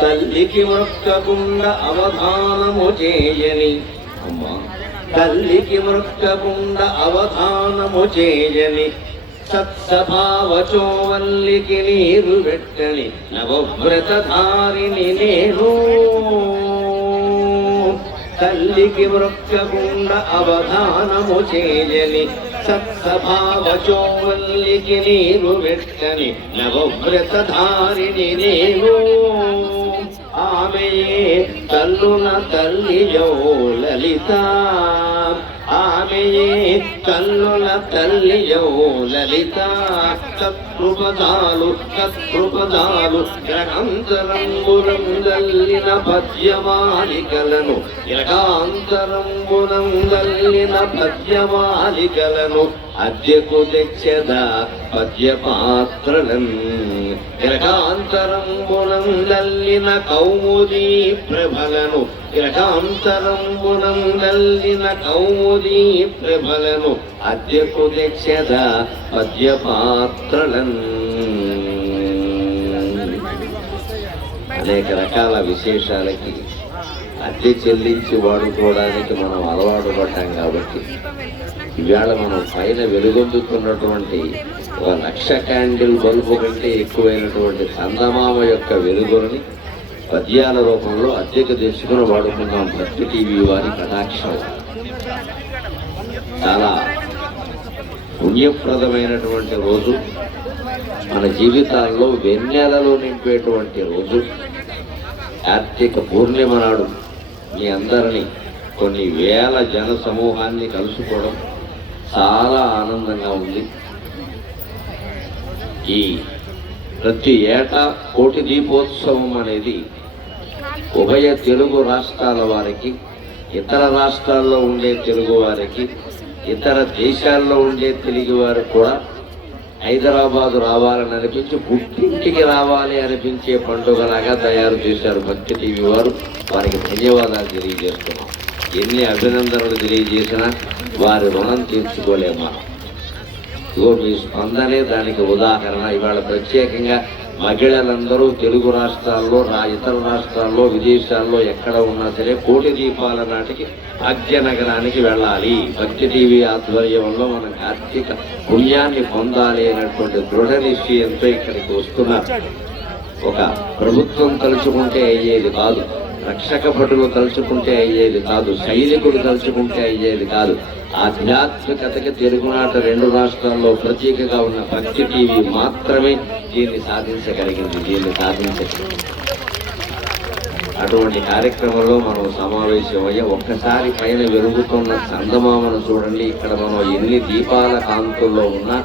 తల్లికి మొక్కకుండా అవధానము చేయని అమ్మా, తల్లికి మొక్కకుండా అవధానము చేయని సత్సభావచోవల్లికి నీరు పెట్టని నవవ్రతధారిని నేను. తల్లికి మొక్కకుండా అవధానము చేయని సత్సభావచోవల్లికి నీరు పెట్టని నవవ్రతధారిని నేను. ఆమెయే తల్లున తల్లియో లలిత, ఆమెయే తల్లున తల్లియో లలిత. సత్కృపదాలు సత్కృపదాలు జగంతరంబునందల్లిన పద్యమాలికలను, జగాంతరంబునందల్లిన పద్యమాలికలను అద్యకు తెచ్చదా పద్యపాత్రలను. జగాంతరంబునందల్లిన కౌముదీ ప్రభలను, జగాంతరంబునందల్లిన కౌముదీ ప్రభలను అద్యకు తెచ్చదా పద్యపాత్రలను. అనేక రకాల విశేషాలకి అద్దె చెల్లించి వాడుకోవడానికి మనం అలవాటు పడ్డాం కాబట్టి ఇవాళ మనం పైన వెలుగొందుతున్నటువంటి 1,00,000 క్యాండిల్ బల్బు కంటే ఎక్కువైనటువంటి చందమామ యొక్క వెలుగుని పద్యాల రూపంలో అద్దెకు తెచ్చుకుని వాడుకుందాం. భక్తి టీవీ వారి కటాక్షం చాలా పుణ్యప్రదమైనటువంటి రోజు, మన జీవితాల్లో వెన్నెలలో నింపేటువంటి రోజు. కార్తీక పూర్ణిమ నాడు మీ అందరినీ కొన్ని వేల జన సమూహాన్ని కలుసుకోవడం చాలా ఆనందంగా ఉంది. ఈ ప్రతి ఏటా కోటి దీపోత్సవం అనేది ఉభయ తెలుగు రాష్ట్రాల వారికి, ఇతర రాష్ట్రాల్లో ఉండే తెలుగు వారికి, ఇతర దేశాల్లో ఉండే తెలుగు వారికి కూడా హైదరాబాదు రావాలని అనిపించి పుట్టింటికి రావాలి అనిపించే పండుగలాగా తయారు చేశారు భక్తి టీవీ వారు. వారికి ధన్యవాదాలు తెలియజేస్తున్నాం. ఎన్ని అభినందనలు తెలియజేసినా వారి రుణం తీర్చుకోలేమా. ఇగో మీ స్పందనే దానికి ఉదాహరణ. ఇవాళ ప్రత్యేకంగా మహిళలందరూ తెలుగు రాష్ట్రాల్లో, ఇతర రాష్ట్రాల్లో, విదేశాల్లో ఎక్కడ ఉన్నా సరే కోటి దీపాల నాటికి భాగ్యనగరానికి వెళ్ళాలి. భక్తి టీవీ ఆధ్వర్యంలో మనం కార్తీక పుణ్యాన్ని పొందాలి అనేటువంటి దృఢ నిశ్చయంతో ఇక్కడికి వస్తున్నారు. ఒక ప్రభుత్వం తలుచుకుంటే అయ్యేది కాదు, రక్షక భటులు తలుచుకుంటే అయ్యేది కాదు, సైనికులు తలుచుకుంటే అయ్యేది కాదు. ఆధ్యాత్మికతకి తెలుగునాట 2 రాష్ట్రాల్లో ప్రత్యేకగా ఉన్న భక్తి టీవీ మాత్రమే దీన్ని సాధించగలిగింది. అటువంటి కార్యక్రమంలో మనం సమావేశమయ్యే ఒక్కసారి పైన వెలుగుతున్న చందమామను చూడండి. ఇక్కడ మనం ఎన్ని దీపాల కాంతుల్లో ఉన్నా